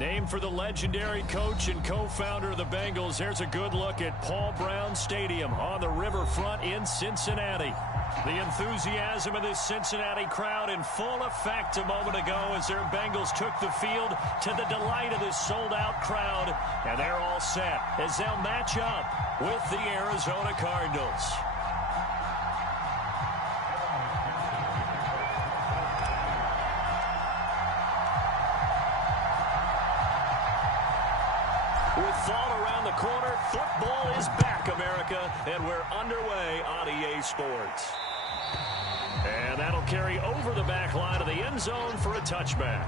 Named for the legendary coach and co-founder of the Bengals, here's a good look at Paul Brown Stadium on the riverfront in Cincinnati. The enthusiasm of this Cincinnati crowd in full effect a moment ago as their Bengals took the field to the delight of this sold-out crowd. And they're all set as they'll match up with the Arizona Cardinals. With fall around the corner, football is back, America, and we're underway on EA Sports. And that'll carry over the back line of the end zone for a touchback.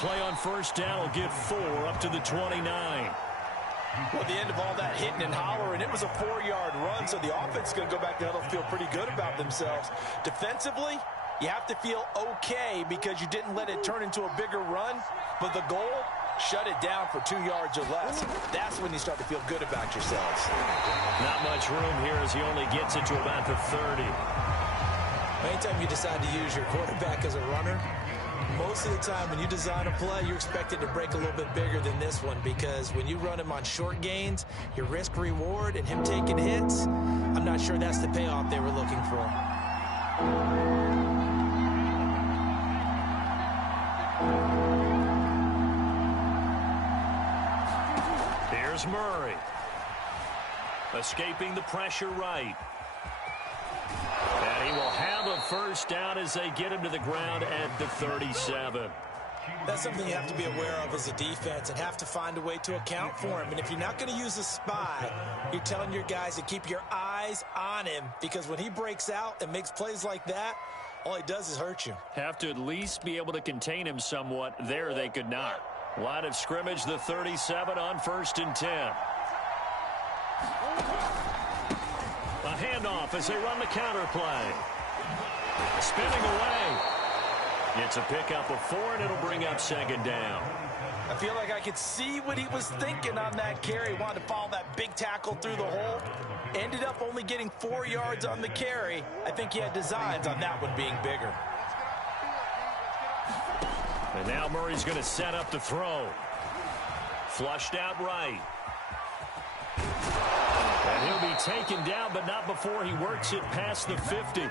Play on first down will get 4 up to the 29. Well, at the end of all that hitting and hollering, it was a 4-yard run, so the offense is going to go back to huddle, feel pretty good about themselves. Defensively, you have to feel okay because you didn't let it turn into a bigger run, but the goal, shut it down for 2 yards or less. That's when you start to feel good about yourselves. Not much room here as he only gets it to about the 30. Anytime you decide to use your quarterback as a runner, most of the time when you design a play, you're expected to break a little bit bigger than this one because when you run him on short gains, your risk-reward and him taking hits, I'm not sure that's the payoff they were looking for. Here's Murray. Escaping the pressure right. And he will have a first down as they get him to the ground at the 37. That's something you have to be aware of as a defense and have to find a way to account for him. And if you're not going to use a spy, you're telling your guys to keep your eyes on him because when he breaks out and makes plays like that, all he does is hurt you. Have to at least be able to contain him somewhat. There they could not. Line of scrimmage, the 37 on 1st and 10. A handoff as they run the counter play. Spinning away. It's a pickup of 4, and it'll bring up 2nd down. I feel like I could see what he was thinking on that carry. Wanted to follow that big tackle through the hole. Ended up only getting 4 yards on the carry. I think he had designs on that one being bigger. And now Murray's going to set up the throw. Flushed out right. And he'll be taken down, but not before he works it past the 50.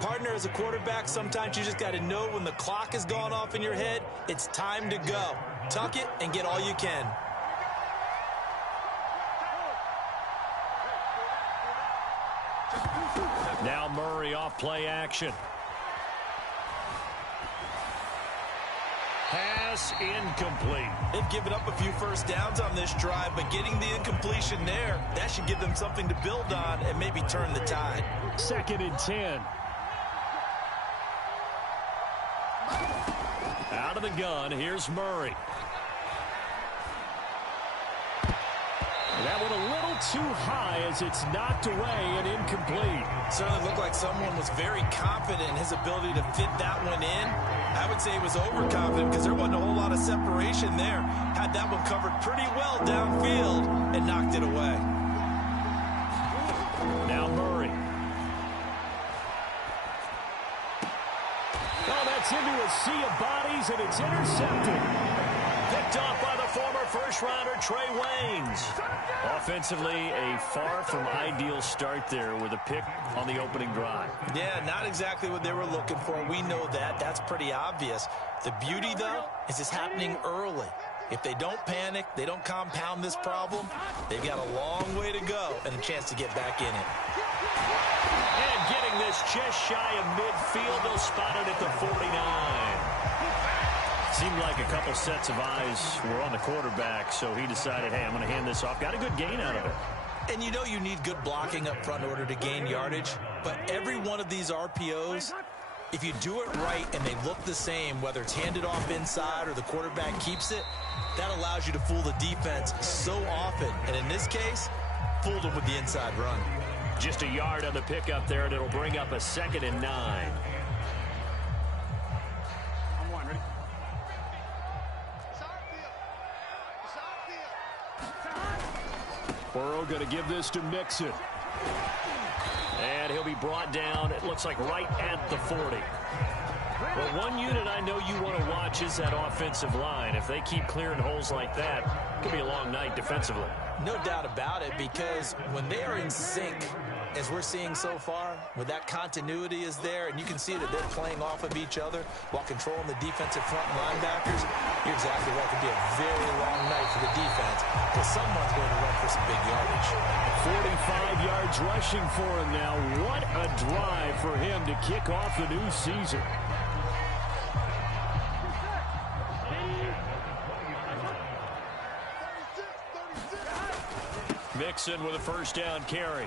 Partner, as a quarterback, sometimes you just got to know when the clock has gone off in your head, it's time to go. Tuck it and get all you can. Now Murray off play action. Pass incomplete. They've given up a few first downs on this drive, but getting the incompletion there, that should give them something to build on and maybe turn the tide. 2nd and 10. Out of the gun, here's Murray. That one a little too high as it's knocked away and incomplete. Certainly looked like someone was very confident in his ability to fit that one in. I would say he was overconfident because there wasn't a whole lot of separation there. Had that one covered pretty well downfield and knocked it away. Now Murray. Oh, that's into a sea of bodies, and it's intercepted. Picked off by the former first-rounder Trey Waynes. Offensively, a far from ideal start there with a pick on the opening drive. Yeah, not exactly what they were looking for. We know that. That's pretty obvious. The beauty, though, is it's happening early. If they don't panic, they don't compound this problem, they've got a long way to go and a chance to get back in it. And getting this just shy of midfield, they'll spot it at the 49. Seemed like a couple sets of eyes were on the quarterback, so he decided, hey, I'm going to hand this off. Got a good gain out of it. And you know you need good blocking up front in order to gain yardage, but every one of these RPOs If you do it right and they look the same, whether it's handed off inside or the quarterback keeps it, that allows you to fool the defense so often. And in this case, fooled them with the inside run. Just a yard on the pickup there, and it'll bring up a 2nd and 9. Burrow going to give this to Mixon. And he'll be brought down, it looks like right at the 40. But one unit I know you want to watch is that offensive line. If they keep clearing holes like that, it could be a long night defensively. No doubt about it, because when they are in sync, as we're seeing so far, when that continuity is there, and you can see that they're playing off of each other while controlling the defensive front linebackers, you're exactly right. It could be a very long night for the defense, because someone's going to run for some big yardage. 45 yards rushing for him now. What a drive for him to kick off the new season. Mixon with a first down carry.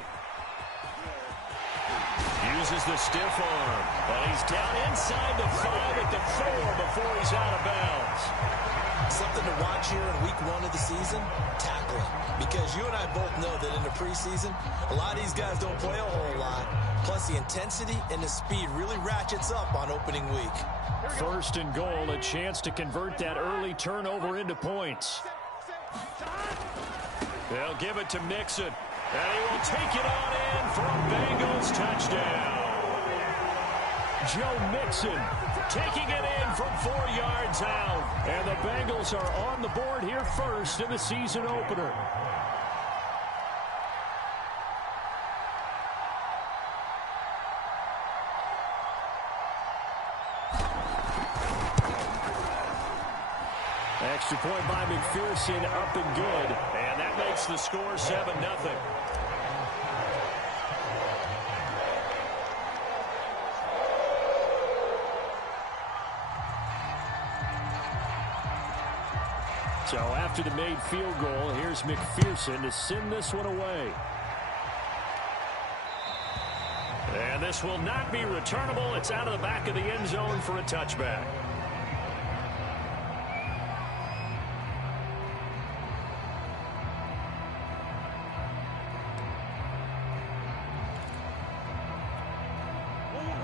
Uses the stiff arm. And he's down inside the 5 at the 4 before he's out of bounds. Something to watch here in week 1 of the season, tackling. Because you and I both know that in the preseason, a lot of these guys don't play a whole lot. Plus the intensity and the speed really ratchets up on opening week. 1st and goal, a chance to convert that early turnover into points. They'll give it to Mixon. And he will take it on in for a Bengals touchdown. Joe Mixon taking it in from 4 yards out. And the Bengals are on the board here first in the season opener. Extra point by McPherson, up and good. And that makes the score 7-0. So after the made field goal, here's McPherson to send this one away. And this will not be returnable. It's out of the back of the end zone for a touchback.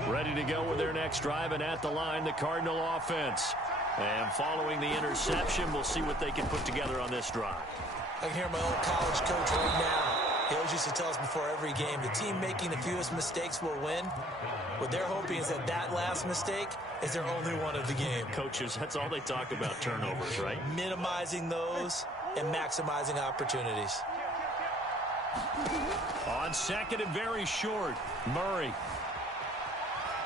Ready to go with their next drive, and at the line, the Cardinal offense. And following the interception, we'll see what they can put together on this drive. I can hear my old college coach right now. He always used to tell us before every game, the team making the fewest mistakes will win. What they're hoping is that that last mistake is their only one of the game. Coaches, that's all they talk about, turnovers, right? Minimizing those and maximizing opportunities. On 2nd and very short, Murray.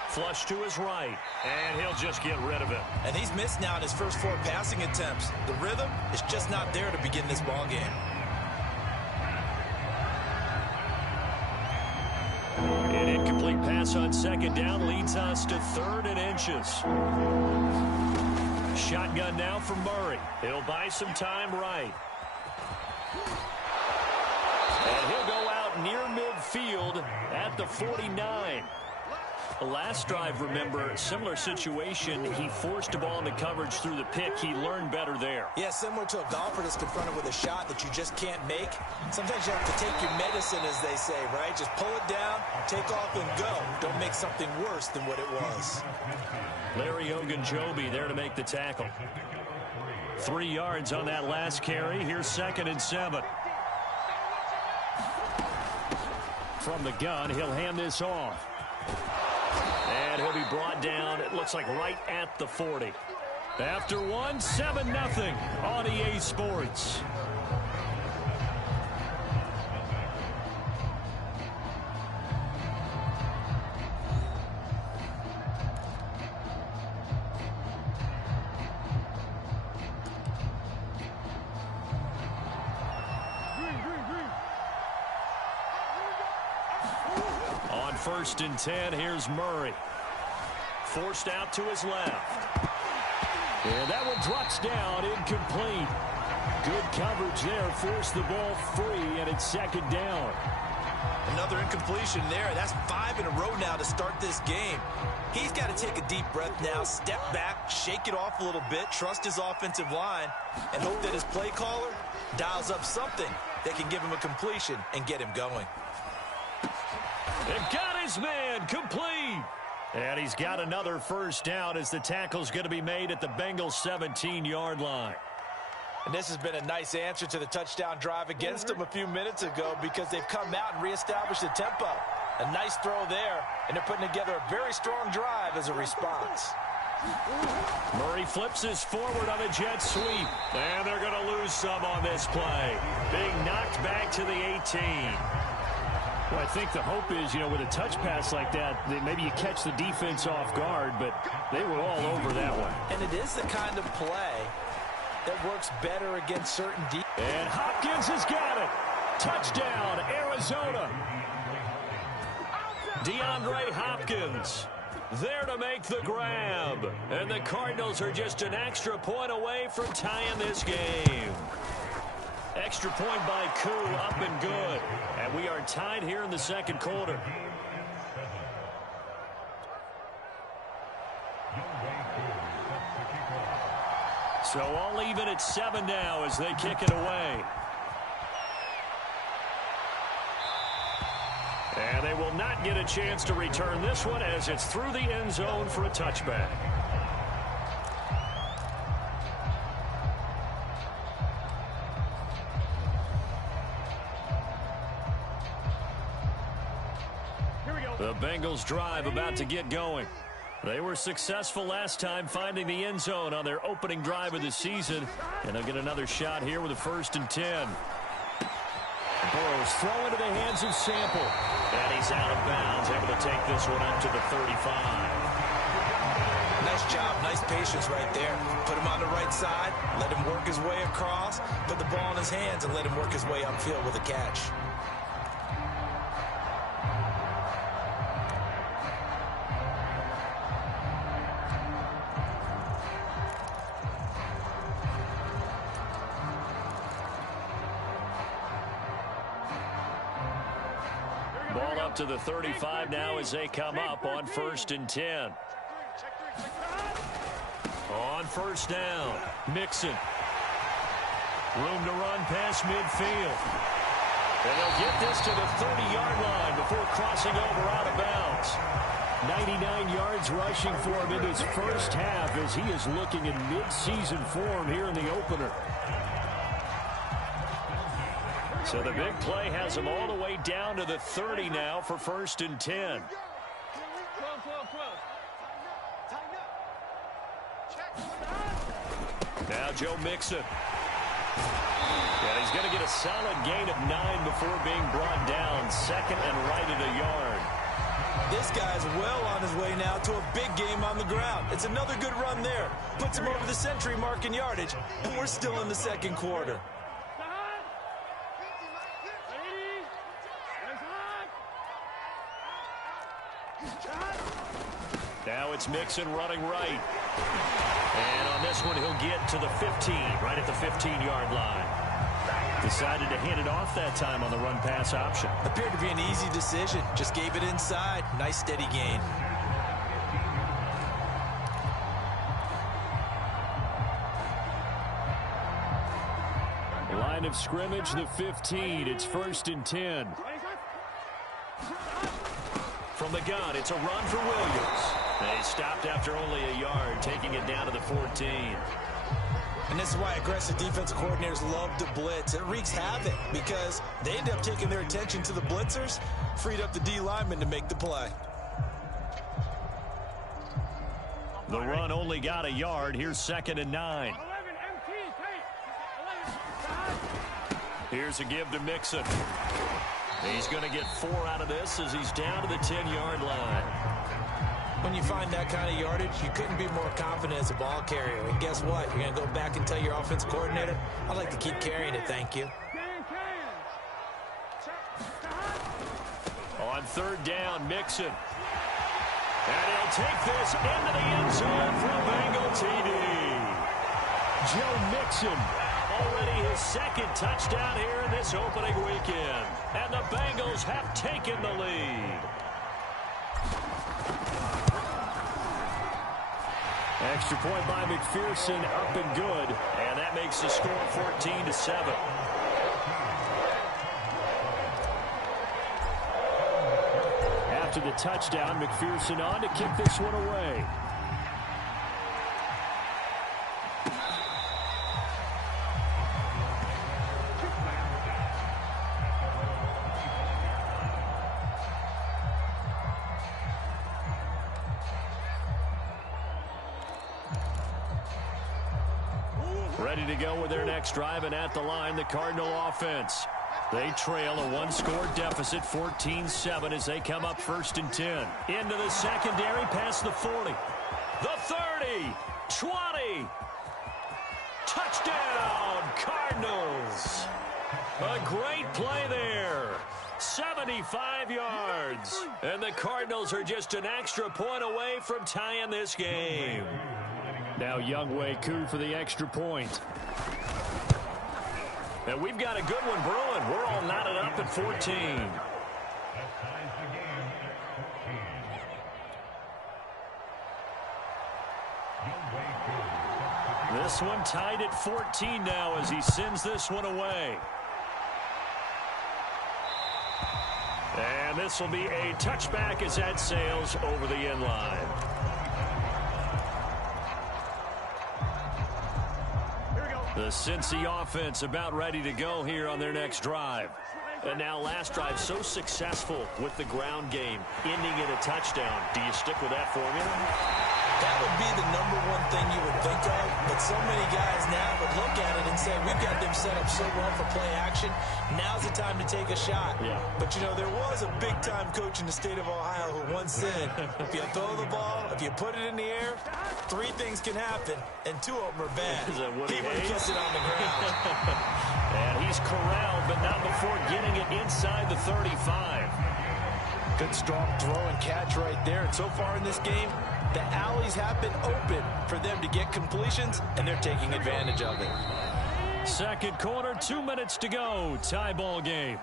Flush to his right, and he'll just get rid of it. And he's missed now in his first 4 passing attempts. The rhythm is just not there to begin this ball game. An incomplete pass on 2nd down leads us to 3rd and inches. Shotgun now for Murray. He'll buy some time right. And he'll go out near midfield at the 49. The last drive, remember, similar situation. He forced a ball into coverage through the pick. He learned better there. Yeah, similar to a golfer that's confronted with a shot that you just can't make. Sometimes you have to take your medicine, as they say, right? Just pull it down, take off, and go. Don't make something worse than what it was. Larry Ogunjobi there to make the tackle. 3 yards on that last carry. Here's 2nd and 7. From the gun, he'll hand this off. And he'll be brought down, it looks like right at the 40. After 1, 7-0 on EA Sports. On 1st and 10, here's Murray. Forced out to his left. And that one drops down, incomplete. Good coverage there, forced the ball free, and it's 2nd down. Another incompletion there. That's 5 in a row now to start this game. He's got to take a deep breath now, step back, shake it off a little bit, trust his offensive line, and hope that his play caller dials up something that can give him a completion and get him going. They've got his man complete. And he's got another first down as the tackle's going to be made at the Bengals 17-yard line. And this has been a nice answer to the touchdown drive against them a few minutes ago because they've come out and reestablished the tempo. A nice throw there, and they're putting together a very strong drive as a response. Murray flips his forward on a jet sweep. And they're going to lose some on this play. Being knocked back to the 18. Well, I think the hope is, with a touch pass like that, that maybe you catch the defense off guard, but they were all over that one. And it is the kind of play that works better against certain defenses. And Hopkins has got it. Touchdown, Arizona. DeAndre Hopkins there to make the grab. And the Cardinals are just an extra point away from tying this game. Extra point by Koo, up and good. And we are tied here in the second quarter. So all even at 7 now as they kick it away. And they will not get a chance to return this one as it's through the end zone for a touchback. The Bengals drive about to get going. They were successful last time finding the end zone on their opening drive of the season. And they'll get another shot here with a 1st and 10. Burrows throw into the hands of Sample. And he's out of bounds, able to take this one up to the 35. Nice job, nice patience right there. Put him on the right side, let him work his way across, put the ball in his hands, and let him work his way upfield with a catch. Ball up to the 35 now as they come up on 1st and 10. On 1st down, Mixon. Room to run past midfield. And they'll get this to the 30-yard line before crossing over out of bounds. 99 yards rushing for him in his first half as he is looking in mid-season form here in the opener. So the big play has him all the way down to the 30 now for 1st and 10. Now Joe Mixon. Yeah, he's going to get a solid gain of 9 before being brought down. 2nd and right at a yard. This guy's well on his way now to a big game on the ground. It's another good run there. Puts him over the century mark in yardage, and we're still in the second quarter. Now it's Mixon running right. And on this one, he'll get to the 15, right at the 15-yard line. Decided to hand it off that time on the run-pass option. Appeared to be an easy decision. Just gave it inside. Nice, steady gain. Line of scrimmage, the 15. It's 1st and 10. From the gun, it's a run for Williams. They stopped after only a yard, taking it down to the 14. And this is why aggressive defensive coordinators love to blitz. It wreaks havoc because they end up taking their attention to the blitzers, freed up the D lineman to make the play. The run only got a yard. Here's 2nd and 9. Here's a give to Mixon. He's going to get 4 out of this as he's down to the 10-yard line. When you find that kind of yardage, you couldn't be more confident as a ball carrier. And guess what? You're going to go back and tell your offensive coordinator, I'd like to keep carrying it, thank you. On 3rd down, Mixon. And he'll take this into the end zone for a Bengal TD. Joe Mixon, already his 2nd touchdown here in this opening weekend. And the Bengals have taken the lead. Extra point by McPherson, up and good. And that makes the score 14-7. After the touchdown, McPherson on to kick this one away. Ready to go with their next drive, and at the line, the Cardinal offense. They trail a one-score deficit, 14-7, as they come up 1st and 10. Into the secondary, past the 40. The 30, 20. Touchdown, Cardinals. A great play there. 75 yards. And the Cardinals are just an extra point away from tying this game. Now Younghoe Koo for the extra point. And we've got a good one brewing. We're all knotted up at 14. This one tied at 14 now as he sends this one away. And this will be a touchback as that sails over the end line. The Cincy offense about ready to go here on their next drive. And now last drive so successful with the ground game, ending in a touchdown. Do you stick with that formula? That would be the #1 thing you would think of, but so many guys now would look at it and say, we've got them set up so well for play action. Now's the time to take a shot. Yeah. But, you know, there was a big-time coach in the state of Ohio who once said, if you throw the ball, if you put it in the air, 3 things can happen, and 2 of them are bad. He would have kept it on the ground. And he's corralled, but not before getting it inside the 35. Good strong throw and catch right there. And so far in this game, the alleys have been open for them to get completions, and they're taking advantage of it. Second quarter, 2 minutes to go. Tie ball game.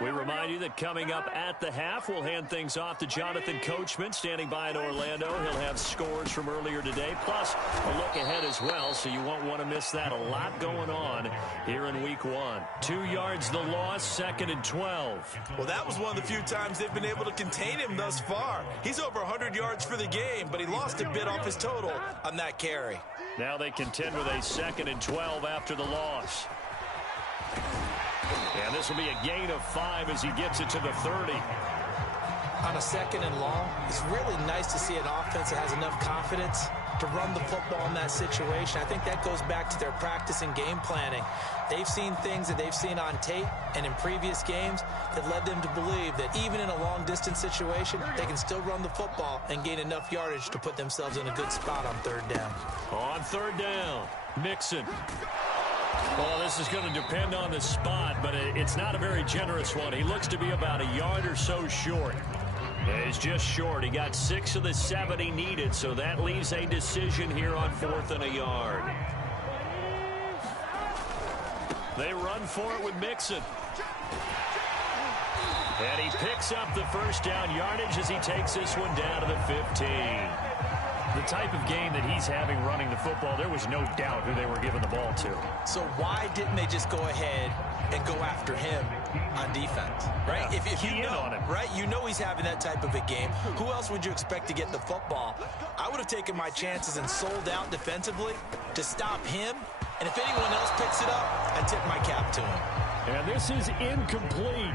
We remind you that coming up at the half, we'll hand things off to Jonathan Coachman, standing by in Orlando. He'll have scores from earlier today, plus a look ahead as well, so you won't want to miss that. A lot going on here in week 1. 2 yards the loss, 2nd and 12. Well, that was one of the few times they've been able to contain him thus far. He's over 100 yards for the game, but he lost a bit off his total on that carry. Now they contend with a 2nd and 12 after the loss. And this will be a gain of 5 as he gets it to the 30. On a 2nd and long, it's really nice to see an offense that has enough confidence to run the football in that situation. I think that goes back to their practice and game planning. They've seen things that they've seen on tape and in previous games that led them to believe that even in a long-distance situation, they can still run the football and gain enough yardage to put themselves in a good spot on 3rd down. On 3rd down, Mixon. Well, this is going to depend on the spot, but it's not a very generous one. He looks to be about a yard or so short. He's just short. He got 6 of the 7 he needed, so that leaves a decision here on 4th and a yard. They run for it with Mixon. And he picks up the 1st down yardage as he takes this one down to the 15. The type of game that he's having running the football, there was no doubt who they were giving the ball to. So why didn't they just go ahead and go after him on defense, right? Yeah, if you know, on him. right, you know he's having that type of a game. Who else would you expect to get the football? I would have taken my chances and sold out defensively to stop him. And if anyone else picks it up, I tip my cap to him. And this is incomplete.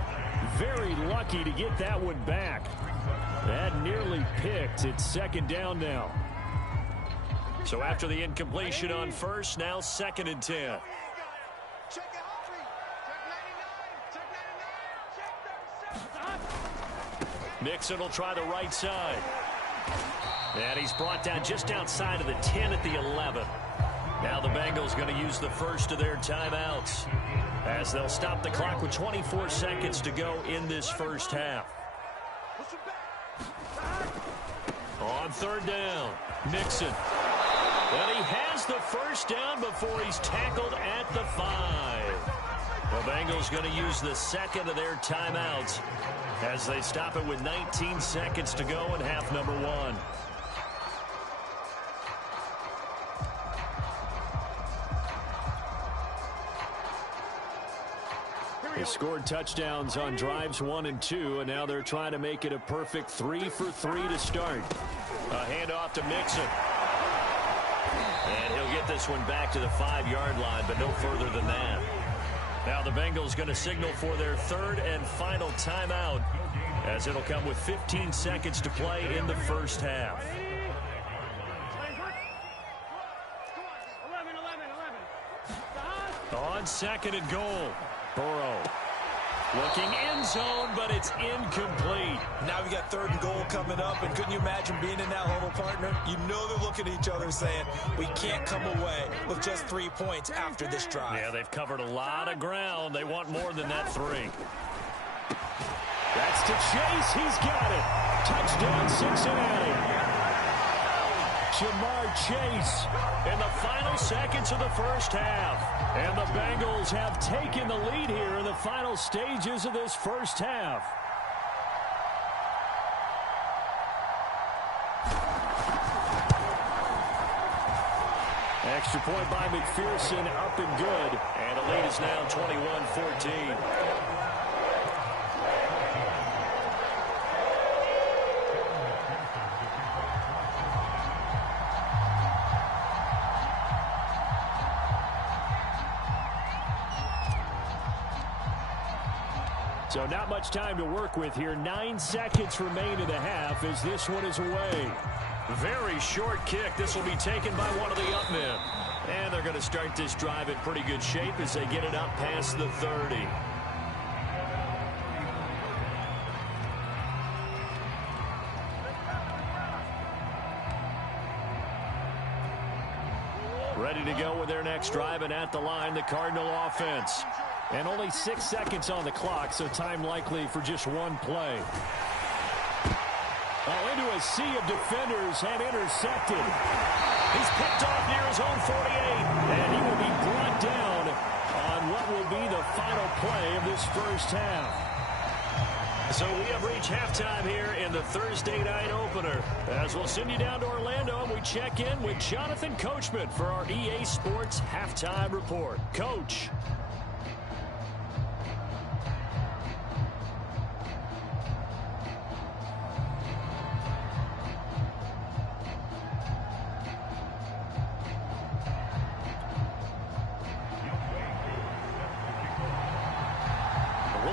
Very lucky to get that one back. That nearly picked. It's 2nd down now. So after the incompletion on 1st, now 2nd and 10. Mixon will try the right side. And he's brought down just outside of the 10 at the 11. Now the Bengals going to use the first of their timeouts as they'll stop the clock with 24 seconds to go in this first half. On 3rd down, Mixon. And he has the 1st down before he's tackled at the 5. The Bengals going to use the 2nd of their timeouts as they stop it with 19 seconds to go in half number 1. They scored touchdowns on drives 1 and 2, and now they're trying to make it a perfect 3 for 3 to start. A handoff to Mixon. And he'll get this one back to the 5-yard line, but no further than that. Now the Bengals going to signal for their third and final timeout, as it'll come with 15 seconds to play in the first half. On second and goal, Burrow looking end zone, but it's incomplete. Now we got third and goal coming up, and couldn't you imagine being in that huddle, partner? You know they're looking at each other saying, we can't come away with just 3 points after this drive. Yeah, they've covered a lot of ground. They want more than that 3. That's to Chase. He's got it. Touchdown, Cincinnati. Jamar Chase in the final seconds of the first half. And the Bengals have taken the lead here in the final stages of this first half. Extra point by McPherson, up and good. And the lead is now 21-14. So not much time to work with here. 9 seconds remain in the half as this one is away. Very short kick. This will be taken by one of the up men. And they're going to start this drive in pretty good shape as they get it up past the 30. Ready to go with their next drive, and at the line, the Cardinal offense. And only 6 seconds on the clock, so time likely for just one play. Oh, into a sea of defenders and intercepted. He's picked off near his own 48, and he will be brought down on what will be the final play of this first half. So we have reached halftime here in the Thursday night opener. As we'll send you down to Orlando, and we check in with Jonathan Coachman for our EA Sports Halftime Report. Coach.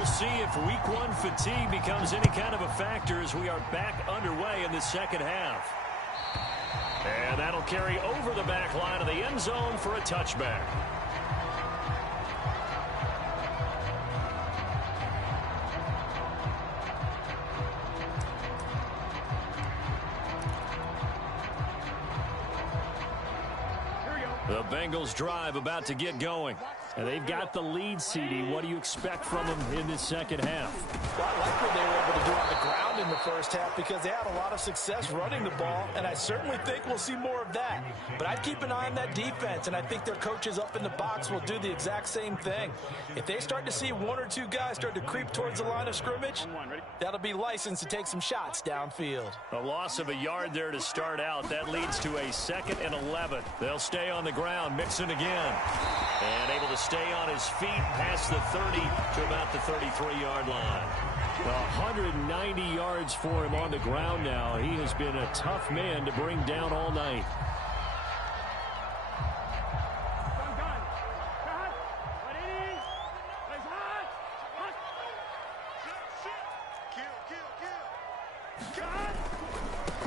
See if week 1 fatigue becomes any kind of a factor as we are back underway in the second half. And that'll carry over the back line of the end zone for a touchback. The Bengals drive about to get going. And they've got the lead, CD. What do you expect from them in this second half? Well, I like what they were able to do on the ground in the first half because they had a lot of success running the ball, and I certainly think we'll see more of that. But I'd keep an eye on that defense, and I think their coaches up in the box will do the exact same thing. If they start to see 1 or 2 guys start to creep towards the line of scrimmage, that'll be licensed to take some shots downfield. A loss of a yard there to start out. That leads to a 2nd and 11. They'll stay on the ground, Mixon again. And able to stay on his feet past the 30 to about the 33-yard line. 190 yards for him on the ground now. He has been a tough man to bring down all night.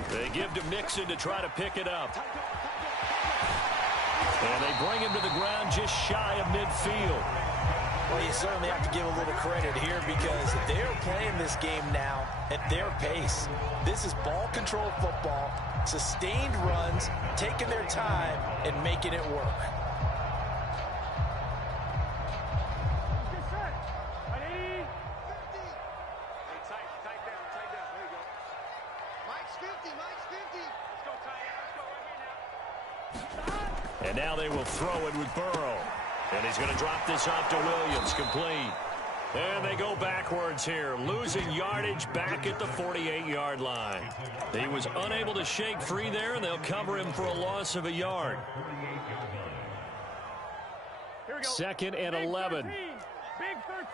They give to Mixon to try to pick it up. And they bring him to the ground just shy of midfield. Well, you certainly have to give a little credit here because they are playing this game now at their pace. This is ball control football, sustained runs, taking their time, and making it work. And now they will throw it with Burrow. And he's going to drop this off to Williams, complete. And they go backwards here, losing yardage back at the 48-yard line. He was unable to shake free there, and they'll cover him for a loss of a yard. 2nd and 11. Big 13.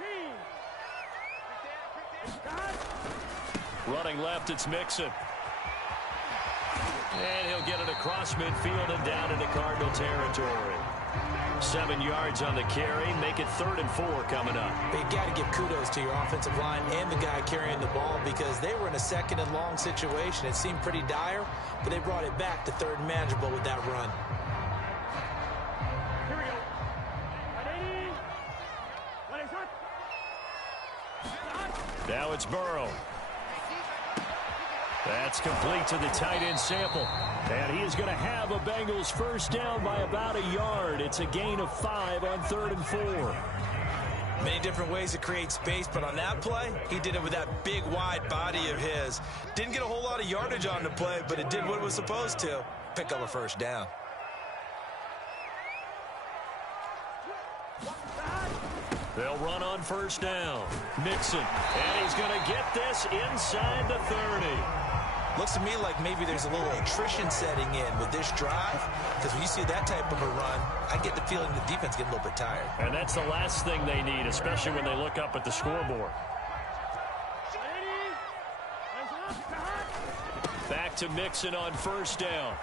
Running left, it's Mixon. And he'll get it across midfield and down into Cardinal territory. 7 yards on the carry. Make it 3rd and 4 coming up. But you got to give kudos to your offensive line and the guy carrying the ball because they were in a 2nd and long situation. It seemed pretty dire, but they brought it back to 3rd and manageable with that run. Now it's Burrow. That's complete to the tight end Sample. And he is going to have a Bengals first down by about a yard. It's a gain of 5 on 3rd and 4. Many different ways to create space, but on that play, he did it with that big, wide body of his. Didn't get a whole lot of yardage on the play, but it did what it was supposed to. Pick up a first down. They'll run on first down. Mixon. And he's going to get this inside the 30. Looks to me like maybe there's a little attrition setting in with this drive, because when you see that type of a run, I get the feeling the defense getting a little bit tired. And that's the last thing they need, especially when they look up at the scoreboard. Back to Mixon on first down.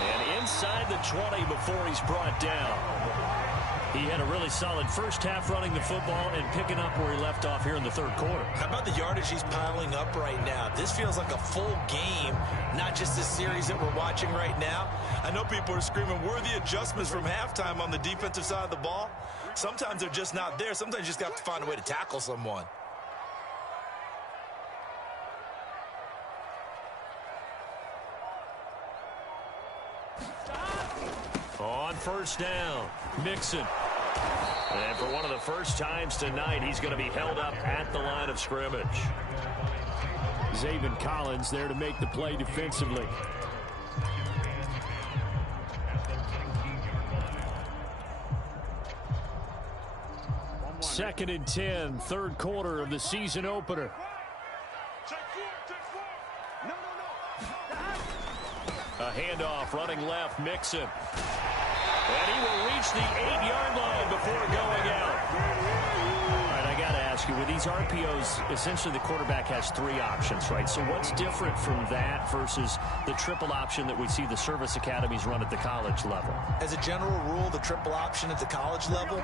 And inside the 20 before he's brought down. He had a really solid first half running the football and picking up where he left off here in the 3rd quarter. How about the yardage he's piling up right now? This feels like a full game, not just the series that we're watching right now. I know people are screaming, where are the adjustments from halftime on the defensive side of the ball? Sometimes they're just not there. Sometimes you just have to find a way to tackle someone. On first down, Mixon. And for one of the first times tonight, he's going to be held up at the line of scrimmage. Zaven Collins there to make the play defensively. Second and 10, 3rd quarter of the season opener. A handoff, running left, Mixon. And he will reach the 8-yard line before going out. All right, I got to ask you, with these RPOs, essentially the quarterback has 3 options, right? So what's different from that versus the triple option that we see the service academies run at the college level? As a general rule, the triple option at the college level,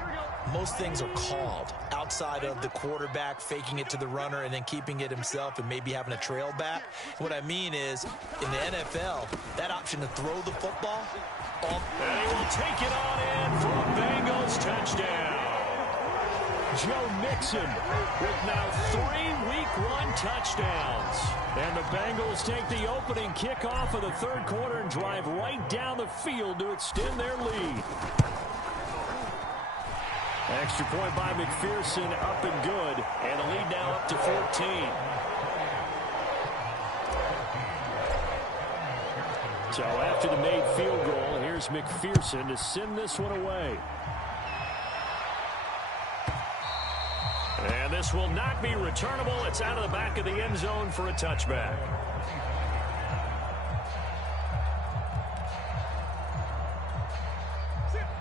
most things are called outside of the quarterback faking it to the runner and then keeping it himself and maybe having a trail back. What I mean is, in the NFL, that option to throw the football, and he will take it on in for a Bengals touchdown. Joe Mixon with now 3 Week 1 touchdowns. And the Bengals take the opening kickoff of the 3rd quarter and drive right down the field to extend their lead. Extra point by McPherson, up and good. And the lead now up to 14. So after the made field goal, here's McPherson to send this one away. And this will not be returnable. It's out of the back of the end zone for a touchback.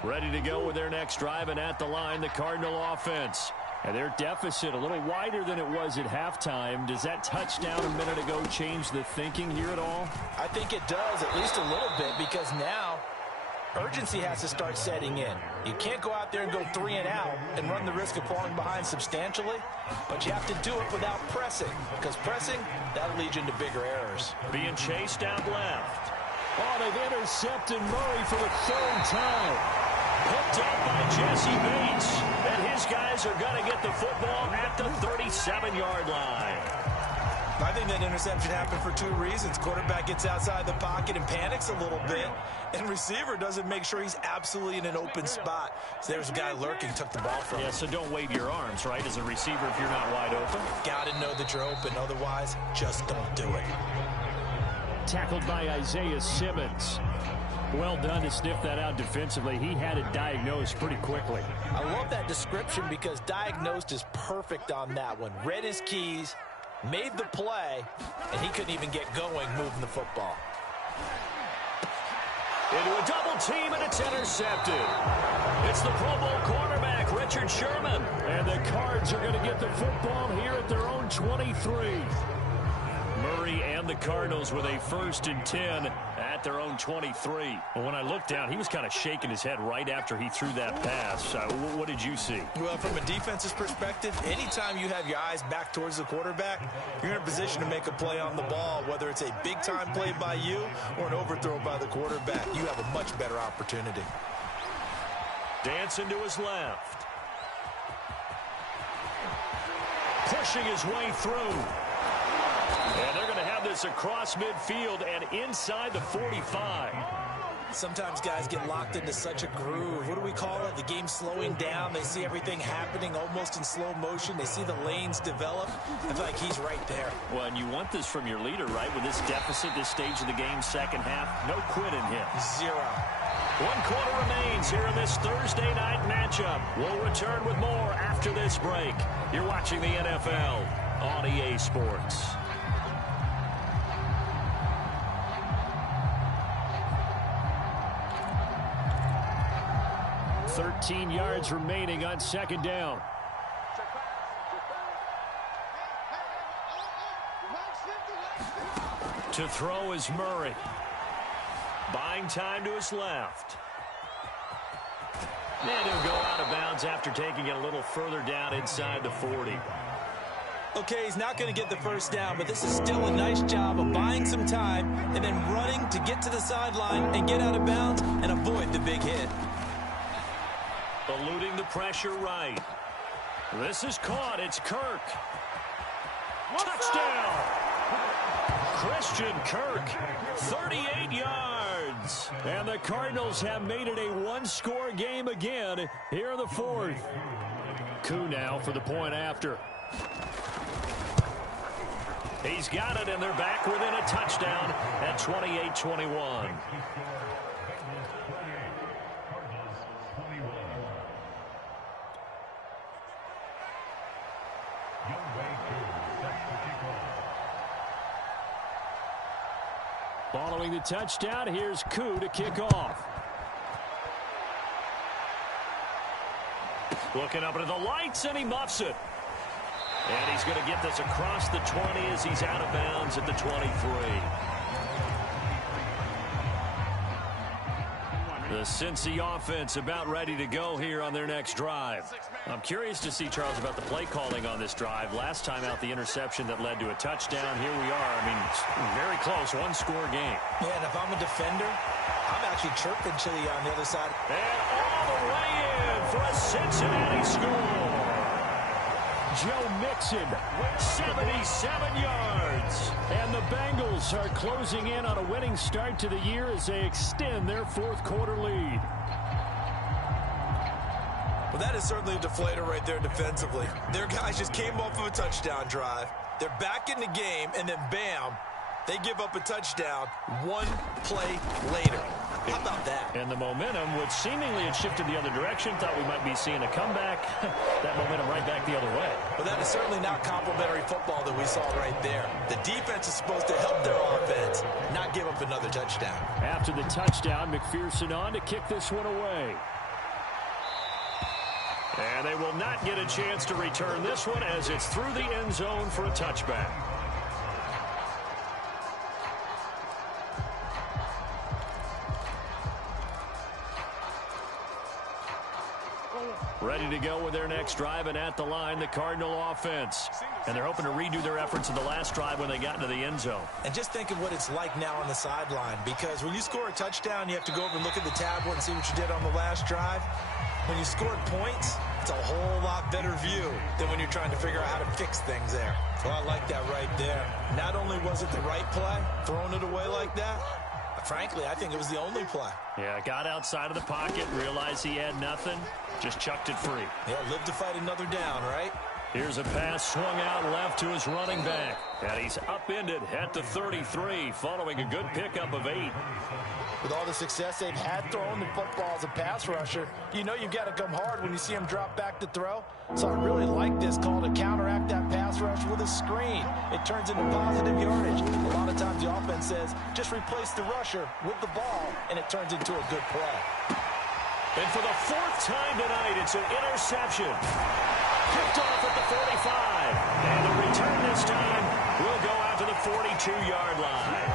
Ready to go with their next drive, and at the line, the Cardinal offense. And their deficit a little wider than it was at halftime. Does that touchdown a minute ago change the thinking here at all? I think it does, at least a little bit, because now urgency has to start setting in. You can't go out there and go 3 and out and run the risk of falling behind substantially, but you have to do it without pressing, because pressing, that'll lead you into bigger errors. Being chased out left. Oh, they've intercepted Murray for the 3rd time. Picked up by Jesse Bates. And his guys are going to get the football at the 37-yard line. I think that interception happened for 2 reasons. Quarterback gets outside the pocket and panics a little bit, and receiver doesn't make sure he's absolutely in an open spot. So there's a guy lurking, took the ball from him. Yeah, so don't wave your arms, right, as a receiver if you're not wide open. Got to know that you're open. Otherwise, just don't do it. Tackled by Isaiah Simmons. Well done to sniff that out defensively. He had it diagnosed pretty quickly. I love that description because diagnosed is perfect on that one. Read his keys, made the play, and he couldn't even get going moving the football. Into a double team, and it's intercepted. It's the Pro Bowl cornerback, Richard Sherman. And the Cards are going to get the football here at their own 23. Murray and the Cardinals with a 1st and 10 at their own 23. Well, when I looked down, he was kind of shaking his head right after he threw that pass. What did you see? Well, from a defense's perspective, anytime you have your eyes back towards the quarterback, you're in a position to make a play on the ball, whether it's a big-time play by you or an overthrow by the quarterback. You have a much better opportunity. Dancing to his left. Pushing his way through. And they're going to have this across midfield and inside the 45. Sometimes guys get locked into such a groove. What do we call it? The game slowing down. They see everything happening almost in slow motion. They see the lanes develop. I feel like he's right there. Well, and you want this from your leader, right? With this deficit, this stage of the game, second half, no quit in him. 0. 1 quarter remains here in this Thursday night matchup. We'll return with more after this break. You're watching the NFL on EA Sports. 13 yards remaining on 2nd down. To throw is Murray. Buying time to his left. And he'll go out of bounds after taking it a little further down inside the 40. Okay, he's not going to get the 1st down, but this is still a nice job of buying some time and then running to get to the sideline and get out of bounds and avoid the big hit. Eluding the pressure right. This is caught. It's Kirk. Touchdown! Christian Kirk, 38 yards. And the Cardinals have made it a 1-score game again here in the 4th. Koo now for the point after. He's got it, and they're back within a touchdown at 28-21. Following the touchdown, here's Koo to kick off. Looking up into the lights, and he muffs it. And he's going to get this across the 20 as he's out of bounds at the 23. The Cincy offense about ready to go here on their next drive. I'm curious to see, Charles, about the play calling on this drive. Last time out, the interception that led to a touchdown. Here we are. I mean, very close, 1-score game. Yeah, and if I'm a defender, I'm actually chirping Chili on the other side. And all the way in for a Cincinnati score. Joe Mixon, 77 yards. And the Bengals are closing in on a winning start to the year as they extend their 4th quarter lead. Well, that is certainly a deflator right there defensively. Their guys just came off of a touchdown drive. They're back in the game, and then bam, they give up a touchdown 1 play later. How about that? And the momentum, which seemingly had shifted the other direction, thought we might be seeing a comeback. That momentum right back the other way. But that is certainly not complimentary football that we saw right there. The defense is supposed to help their offense, not give up another touchdown. After the touchdown, McPherson on to kick this one away. And they will not get a chance to return this one as it's through the end zone for a touchback. Ready to go with their next drive, and at the line, the Cardinal offense. And they're hoping to redo their efforts in the last drive when they got into the end zone. And just think of what it's like now on the sideline, because when you score a touchdown, you have to go over and look at the tablet and see what you did on the last drive. When you scored points, it's a whole lot better view than when you're trying to figure out how to fix things there. Well, I like that right there. Not only was it the right play, throwing it away like that, frankly, I think it was the only play. Yeah, got outside of the pocket, realized he had nothing, just chucked it free. Yeah, live to fight another down, right? Here's a pass swung out left to his running back. And he's upended at the 33 following a good pickup of 8. With all the success they've had throwing the football as a pass rusher, you know you've got to come hard when you see him drop back to throw. So I really like this call to counteract that pass rush with a screen. It turns into positive yardage. A lot of times the offense says, just replace the rusher with the ball, and it turns into a good play. And for the fourth time tonight, it's an interception. Picked off at the 45. And the return this time will go out to the 42-yard line.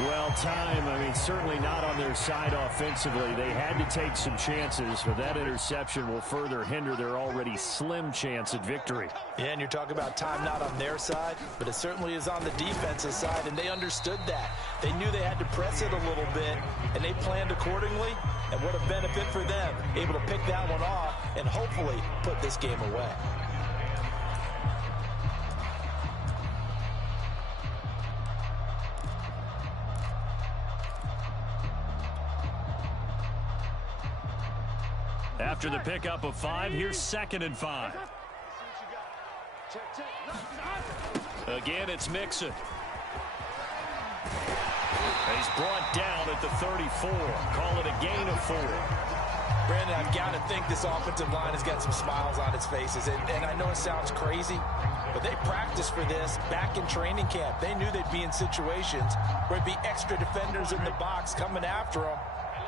Well, time, certainly not on their side offensively. They had to take some chances, but that interception will further hinder their already slim chance at victory. Yeah, and you're talking about time not on their side, but it certainly is on the defensive side, and they understood that. They knew they had to press it a little bit, and they planned accordingly, and what a benefit for them, able to pick that one off and hopefully put this game away. After the pickup of 5, here's 2nd and 5. Again, it's Mixon. He's brought down at the 34. Call it a gain of 4. Brandon, I've got to think this offensive line has got some smiles on its faces. And I know it sounds crazy, but they practiced for this back in training camp. They knew they'd be in situations where there'd be extra defenders in the box coming after them,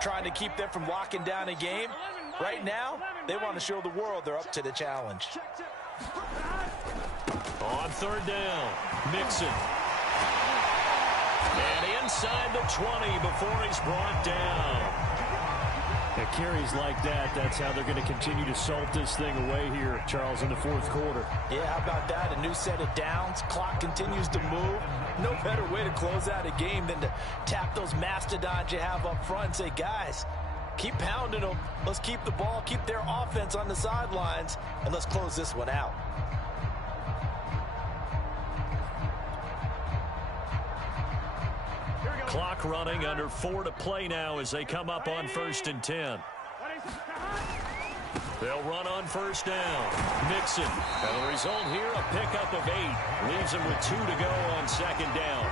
trying to keep them from locking down a game. Right now, they want to show the world they're up to the challenge. On 3rd down, Mixon. And inside the 20 before he's brought down. At carries like that, that's how they're going to continue to salt this thing away here, Charles, in the 4th quarter. Yeah, how about that? A new set of downs. Clock continues to move. No better way to close out a game than to tap those mastodons you have up front and say, guys, keep pounding them. Let's keep the ball, keep their offense on the sidelines, and let's close this one out. Clock running, under 4 to play now as they come up on 1st and 10. They'll run on 1st down. Mixon. And the result here, a pickup of 8. Leaves them with 2 to go on 2nd down.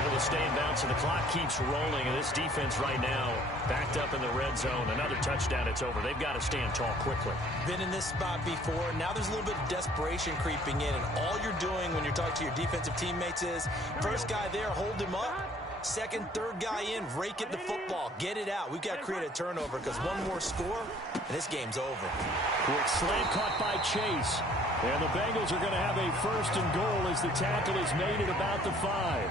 Able to stay in bounds, and the clock keeps rolling. And this defense right now backed up in the red zone. Another touchdown, it's over. They've got to stand tall quickly. Been in this spot before. Now there's a little bit of desperation creeping in. And all you're doing when you're talking to your defensive teammates is, first guy there, hold him up. Second, third guy in, rake at the football. Get it out. We've got to create a turnover because one more score, and this game's over. Quick slant caught by Chase. And the Bengals are going to have a 1st and goal as the tackle is made at about the 5.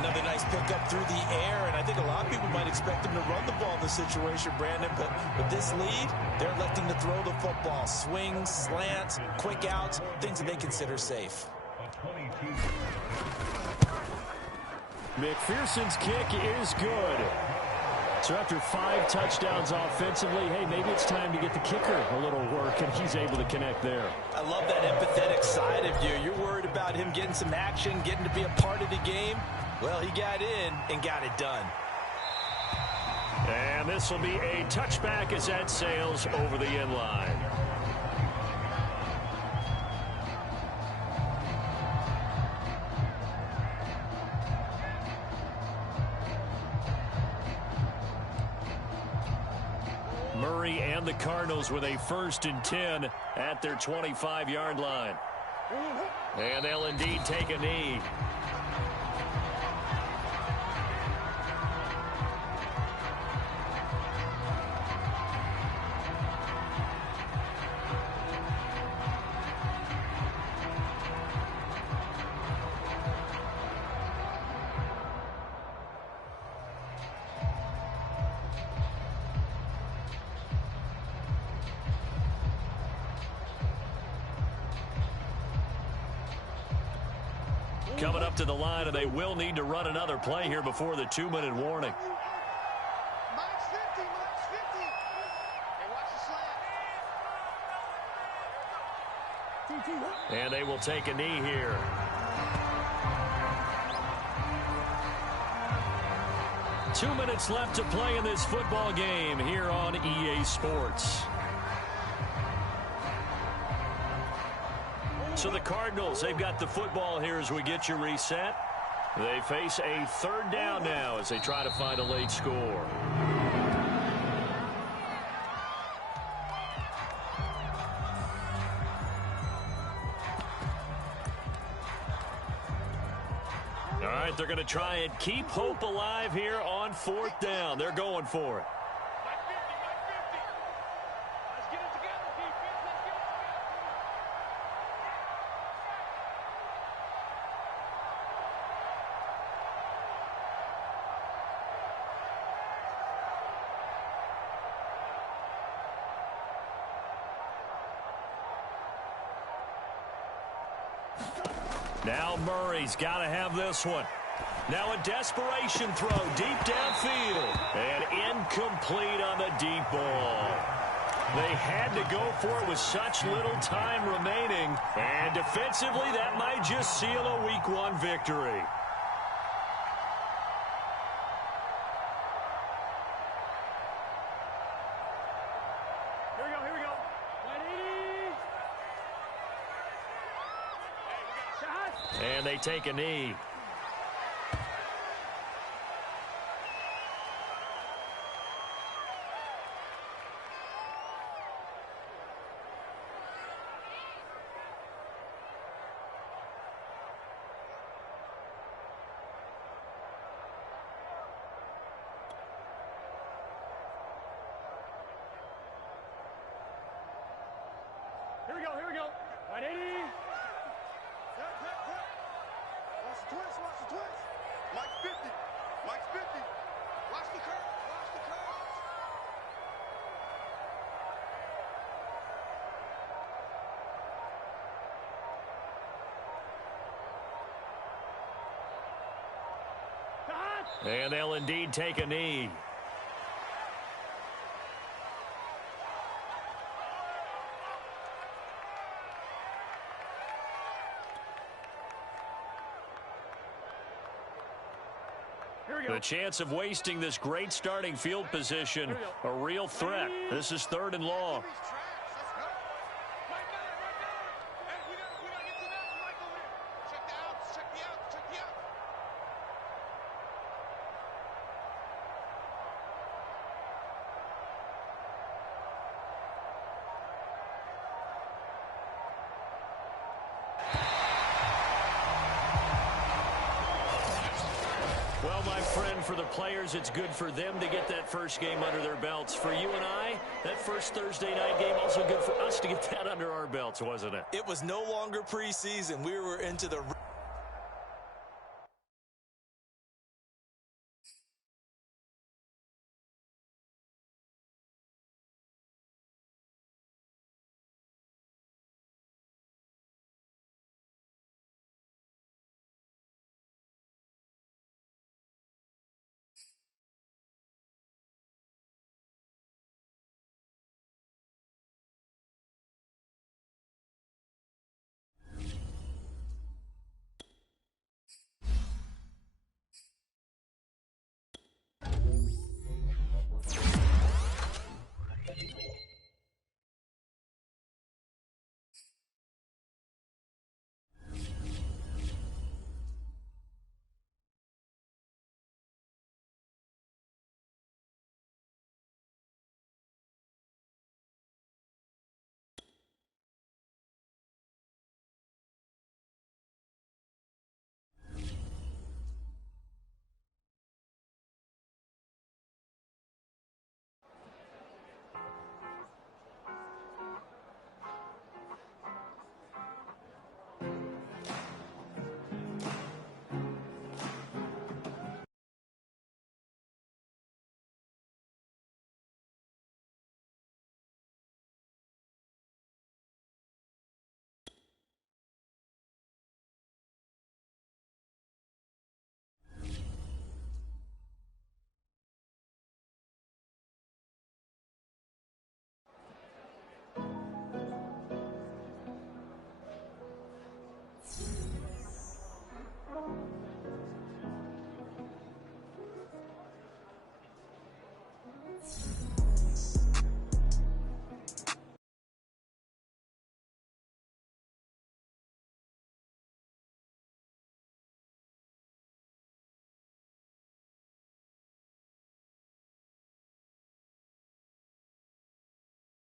Another nice pickup through the air, and I think a lot of people might expect them to run the ball in this situation, Brandon, but with this lead, they're electing to throw the football. Swings, slants, quick outs, things that they consider safe. McPherson's kick is good. So after 5 touchdowns offensively, hey, maybe it's time to get the kicker a little work, and he's able to connect there. I love that empathetic side of you. You're worried about him getting some action, getting to be a part of the game. Well, he got in and got it done. And this will be a touchback as that sails over the end line. Murray and the Cardinals with a 1st and 10 at their 25-yard line. And they'll indeed take a knee. Coming up to the line, and they will need to run another play here before the 2-minute warning. Minus 50. Hey, watch the slant. And they will take a knee here. Two minutes left to play in this football game here on EA Sports. So the Cardinals, they've got the football here as we get you reset. They face a 3rd down now as they try to find a late score. All right, they're going to try and keep hope alive here on 4th down. They're going for it. Now Murray's got to have this one. Now a desperation throw deep downfield. And incomplete on the deep ball. They had to go for it with such little time remaining. And defensively, that might just seal a Week 1 victory. Here we go. 180. And they take a knee. Here we go. 180. Watch the twist. Mike's 50. Watch the curve. And they'll indeed take a knee. The chance of wasting this great starting field position, a real threat. This is 3rd and long. Well, my friend, for the players, it's good for them to get that first game under their belts. For you and I, that first Thursday night game, also good for us to get that under our belts, wasn't it? It was no longer preseason. We were into the